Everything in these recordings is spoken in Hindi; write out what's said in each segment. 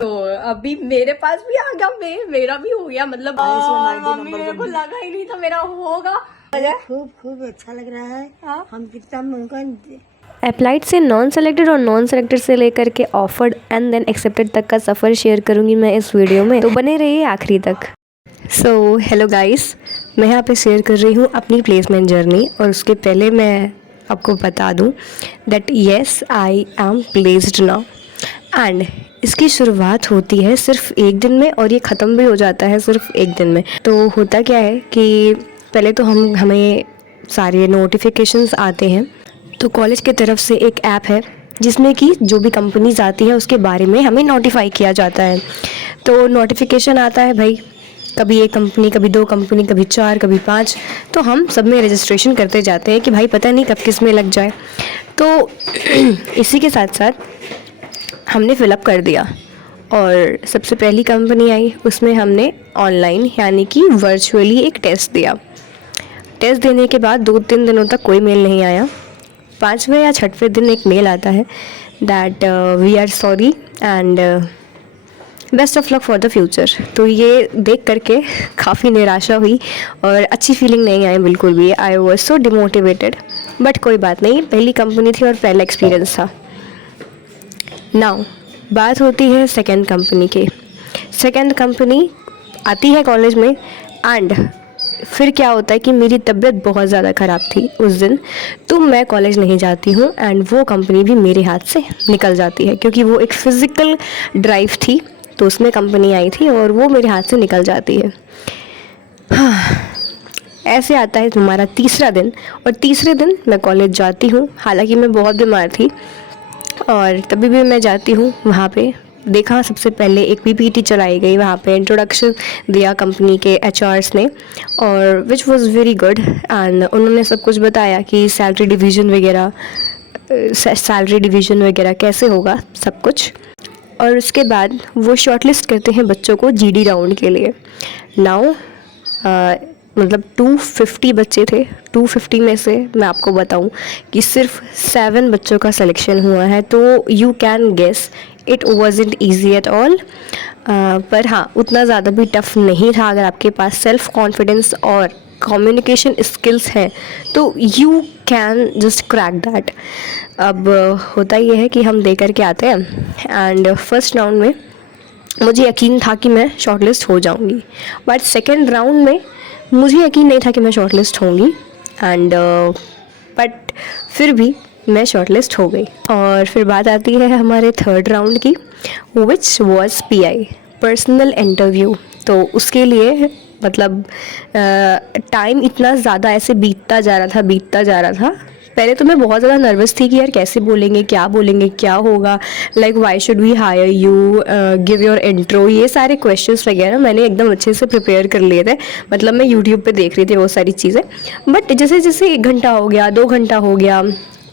तो अभी मेरे पास भी आ गया, मेरा भी हो गया, मतलब मेरे को लगा ही नहीं था मेरा होगा। खूब खूब अच्छा लग रहा है। हाँ? हम कितना मौका अप्लाइड से नॉन सेलेक्टेड और नॉन सेलेक्टेड से लेकर के ऑफर्ड एंड देन एक्सेप्टेड तक का सफ़र शेयर करूंगी मैं इस वीडियो में, तो बने रहिए आखिरी तक। सो हेलो गाइस, मैं यहाँ पे शेयर कर रही हूँ अपनी प्लेसमेंट जर्नी, और उसके पहले मैं आपको बता दूँ that yes I am placed now. And इसकी शुरुआत होती है सिर्फ एक दिन में और ये ख़त्म भी हो जाता है सिर्फ एक दिन में। तो होता क्या है कि पहले तो हमें सारे नोटिफिकेशंस आते हैं। तो कॉलेज की तरफ से एक ऐप है जिसमें कि जो भी कंपनीज आती है उसके बारे में हमें नोटिफाई किया जाता है। तो नोटिफिकेशन आता है भाई, कभी एक कंपनी, कभी दो कंपनी, कभी 4, कभी 5। तो हम सब में रजिस्ट्रेशन करते जाते हैं कि भाई पता नहीं कब किस में लग जाए। तो इसी के साथ साथ हमने फ़िलअप कर दिया, और सबसे पहली कंपनी आई, उसमें हमने ऑनलाइन यानी कि वर्चुअली एक टेस्ट दिया। टेस्ट देने के बाद 2-3 दिनों तक कोई मेल नहीं आया। 5वें या 6वें दिन एक मेल आता है that we are sorry and best of luck for the future. तो ये देख करके काफ़ी निराशा हुई और अच्छी फीलिंग नहीं आई बिल्कुल भी। I was so demotivated, but कोई बात नहीं, पहली कंपनी थी और पहला एक्सपीरियंस था। नाउ बात होती है सेकेंड कंपनी की। सेकेंड कंपनी आती है कॉलेज में, एंड फिर क्या होता है कि मेरी तबीयत बहुत ज़्यादा ख़राब थी उस दिन, तो मैं कॉलेज नहीं जाती हूँ, एंड वो कंपनी भी मेरे हाथ से निकल जाती है क्योंकि वो एक फ़िज़िकल ड्राइव थी, तो उसमें कंपनी आई थी और वो मेरे हाथ से निकल जाती है। हाँ, ऐसे आता है हमारा तीसरा दिन, और तीसरे दिन मैं कॉलेज जाती हूँ। हालांकि मैं बहुत बीमार थी और तभी भी मैं जाती हूँ वहाँ पे। देखा सबसे पहले एक पीपीटी चलाई गई, वहाँ पे इंट्रोडक्शन दिया कंपनी के एचआर्स ने, और which was very good. And उन्होंने सब कुछ बताया कि सैलरी डिवीज़न वगैरह कैसे होगा, सब कुछ। और उसके बाद वो शॉर्टलिस्ट करते हैं बच्चों को जीडी राउंड के लिए। नाउ मतलब 250 बच्चे थे। 250 में से मैं आपको बताऊं कि सिर्फ 7 बच्चों का सिलेक्शन हुआ है। तो you can guess it wasn't easy at all. पर हाँ, उतना ज़्यादा भी टफ़ नहीं था। अगर आपके पास सेल्फ़ कॉन्फिडेंस और कम्युनिकेशन स्किल्स हैं तो you can just crack that. अब होता ये है कि हम दे करके आते हैं, एंड फर्स्ट राउंड में मुझे यकीन था कि मैं शॉर्टलिस्ट हो जाऊंगी, बट सेकेंड राउंड में मुझे यकीन नहीं था कि मैं शॉर्टलिस्ट होंगी, एंड बट फिर भी मैं शॉर्टलिस्ट हो गई। और फिर बात आती है हमारे थर्ड राउंड की, which was pi, personal interview. तो उसके लिए मतलब टाइम इतना ज़्यादा ऐसे बीतता जा रहा था। पहले तो मैं बहुत ज़्यादा नर्वस थी कि यार कैसे बोलेंगे, क्या होगा, like why should we hire you, give your intro, ये सारे क्वेश्चंस वगैरह मैंने एकदम अच्छे से प्रिपेयर कर लिए थे। मतलब मैं यूट्यूब पे देख रही थी वो सारी चीज़ें। बट जैसे जैसे 1 घंटा हो गया, 2 घंटा हो गया,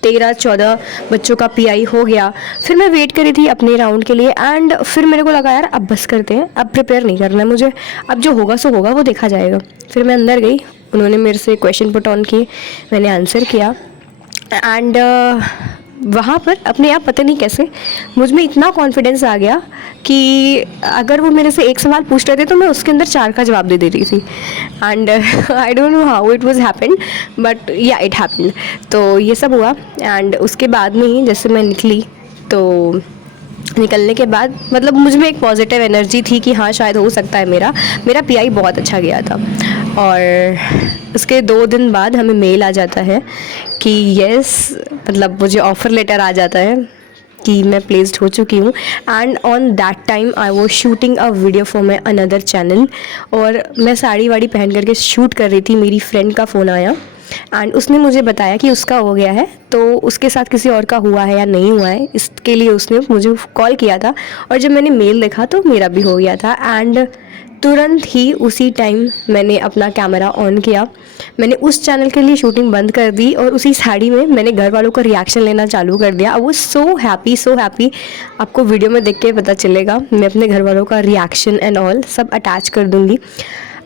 13-14 बच्चों का पीआई हो गया, फिर मैं वेट करी थी अपने राउंड के लिए। एंड फिर मेरे को लगा यार अब बस करते हैं, अब प्रिपेयर नहीं करना है मुझे, अब जो होगा सो होगा, वो देखा जाएगा। फिर मैं अंदर गई, उन्होंने मेरे से क्वेश्चन पुट ऑन किए, मैंने आंसर किया, एंड वहाँ पर अपने आप पता नहीं कैसे मुझ में इतना कॉन्फिडेंस आ गया कि अगर वो मेरे से एक सवाल पूछ रहे थे तो मैं उसके अंदर 4 का जवाब दे रही थी। And I don't know how it was happened, but या इट हैपेंड। तो ये सब हुआ, एंड उसके बाद में ही जैसे मैं निकली, तो निकलने के बाद मतलब मुझ में एक पॉजिटिव एनर्जी थी कि हाँ शायद हो सकता है मेरा पीआई बहुत अच्छा गया था। और उसके 2 दिन बाद हमें मेल आ जाता है कि यस, मतलब मुझे ऑफ़र लेटर आ जाता है कि मैं प्लेस्ड हो चुकी हूँ। And on that time I was shooting a video for my another channel, और मैं साड़ी वाड़ी पहन करके शूट कर रही थी। मेरी फ्रेंड का फ़ोन आया एंड उसने मुझे बताया कि उसका हो गया है, तो उसके साथ किसी और का हुआ है या नहीं हुआ है, इसके लिए उसने मुझे कॉल किया था। और जब मैंने मेल देखा तो मेरा भी हो गया था, एंड तुरंत ही उसी टाइम मैंने अपना कैमरा ऑन किया। मैंने उस चैनल के लिए शूटिंग बंद कर दी और उसी साड़ी में मैंने घर वालों का रिएक्शन लेना चालू कर दिया। I was so happy. आपको वीडियो में देख के पता चलेगा, मैं अपने घर वालों का रिएक्शन एंड ऑल सब अटैच कर दूँगी।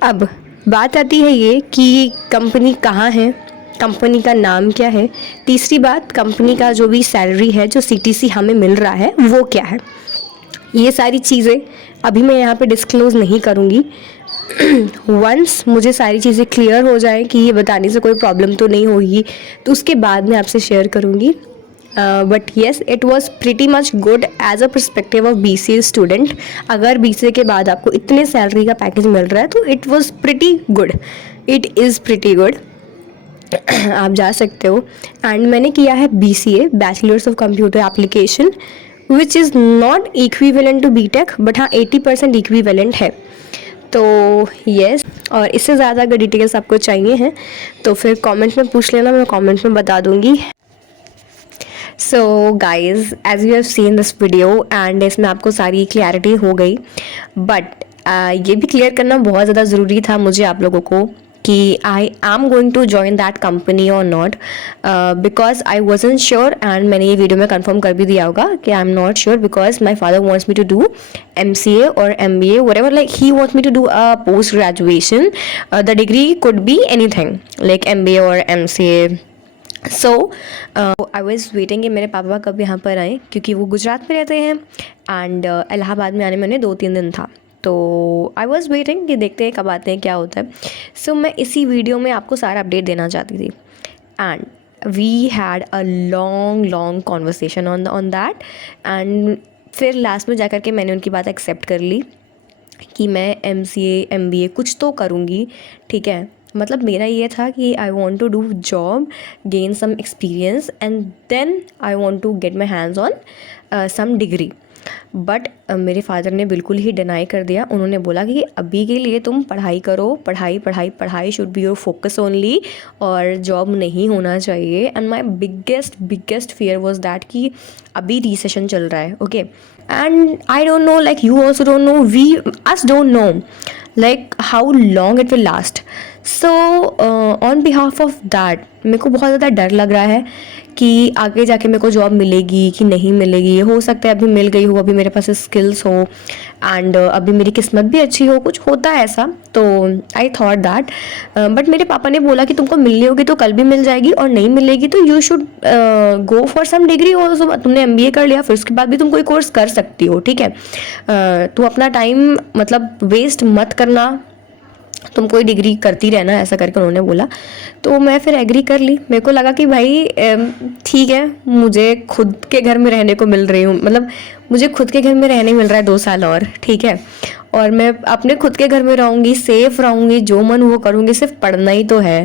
अब बात आती है ये कि कंपनी कहाँ है, कंपनी का नाम क्या है। तीसरी बात, कंपनी का जो भी सैलरी है, जो सीटीसी हमें मिल रहा है, वो क्या है। ये सारी चीज़ें अभी मैं यहाँ पे डिस्क्लोज़ नहीं करूँगी। वंस मुझे सारी चीज़ें क्लियर हो जाए कि ये बताने से कोई प्रॉब्लम तो नहीं होगी, तो उसके बाद मैं आपसे शेयर करूँगी। But yes, it was pretty much good as a perspective of BCA student. अगर BCA के बाद आपको इतने सैलरी का पैकेज मिल रहा है तो it was pretty good, it is pretty good. आप जा सकते हो। एंड मैंने किया है BCA, bachelors of computer application, which is not equivalent to BTech, but हाँ 80% इक्विवेलेंट है। तो यस, और इससे ज़्यादा अगर डिटेल्स आपको चाहिए हैं तो फिर कमेंट में पूछ लेना, मैं कमेंट में बता दूँगी। So guys, as you have seen this video and इसमें आपको सारी क्लैरिटी हो गई, बट ये भी क्लियर करना बहुत ज़्यादा ज़रूरी था मुझे आप लोगों को कि I am going to join that company और not, because I wasn't sure. And मैंने ये वीडियो में कंफर्म कर भी दिया होगा कि I am not sure because my father wants me to do MCA और MBA, whatever, like he wants me to do a post graduation. The degree could be anything like MBA or MCA. So I was waiting कि मेरे पापा कब यहाँ पर आए, क्योंकि वो गुजरात में रहते हैं एंड इलाहाबाद में आने में उन्हें 2-3 दिन था। तो आई वॉज वेटिंग कि देखते हैं कब आते हैं, क्या होता है। सो मैं इसी वीडियो में आपको सारा अपडेट देना चाहती थी। And we had a long conversation on that, and फिर लास्ट में जा कर के मैंने उनकी बात एक्सेप्ट कर ली कि मैं MCA MBA कुछ तो करूँगी, ठीक है। मतलब मेरा ये था कि I want to do job, gain some experience and then I want to get my hands on some degree. But मेरे फादर ने बिल्कुल ही डिनाई कर दिया। उन्होंने बोला कि अभी के लिए तुम पढ़ाई करो, पढ़ाई should be your focus only, और जॉब नहीं होना चाहिए। And my biggest fear was that कि अभी रिसेशन चल रहा है, okay. And I don't know, like you also don't know, we us don't know like how long it will last. So on behalf of that मेरे को बहुत ज़्यादा डर लग रहा है कि आगे जाके मेरे को जॉब मिलेगी कि नहीं मिलेगी। हो सकता है अभी मिल गई हो, अभी मेरे पास स्किल्स हो एंड अभी मेरी किस्मत भी अच्छी हो, कुछ होता है ऐसा। तो आई थॉट दैट, बट मेरे पापा ने बोला कि तुमको मिलनी होगी तो कल भी मिल जाएगी, और नहीं मिलेगी तो you should go for some degree also. तुमने MBA कर लिया, फिर उसके बाद भी तुम कोई कोर्स कर सकती हो, ठीक है। तो अपना टाइम मतलब वेस्ट मत करना, तुम कोई डिग्री करती रहना, ऐसा करके उन्होंने बोला। तो मैं फिर एग्री कर ली। मेरे को लगा कि भाई ठीक है, मुझे खुद के घर में रहने को मिल रही हूँ, मतलब मुझे खुद के घर में रहने मिल रहा है 2 साल और, ठीक है। और मैं अपने खुद के घर में रहूँगी, सेफ रहूँगी, जो मन वो करूँगी, सिर्फ पढ़ना ही तो है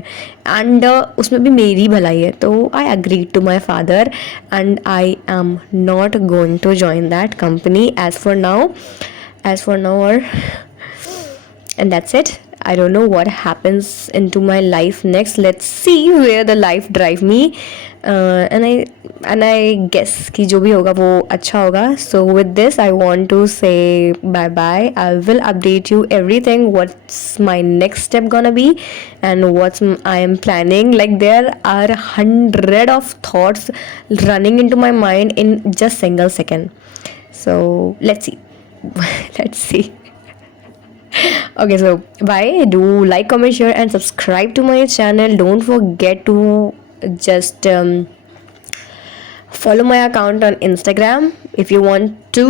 एंड उसमें भी मेरी भलाई है। तो I agree to my father and I am not going to join that company as for now और and that's it. I don't know what happens into my life next. Let's see where the life drive me. And I guess कि जो भी होगा वो अच्छा होगा. So with this I want to say bye bye. I will update you everything. What's my next step gonna be and what I am planning. Like there are 100 of thoughts running into my mind in just single second. So let's see. Let's see. Okay, so bye. Do like, comment, share and subscribe to my channel. Don't forget to just follow my account on Instagram if you want to.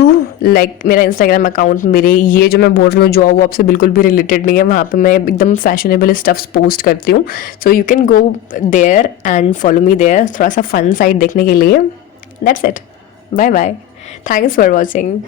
Like मेरा Instagram account, मेरे ये जो मैं बोल रही हूँ जॉब वॉब से बिल्कुल भी रिलेटेड नहीं है, वहाँ पे मैं एकदम फैशनेबल स्टफ्स पोस्ट करती हूँ. So you can go there and follow me there, थोड़ा सा फन साइड देखने के लिए. That's it. Bye bye. Thanks for watching.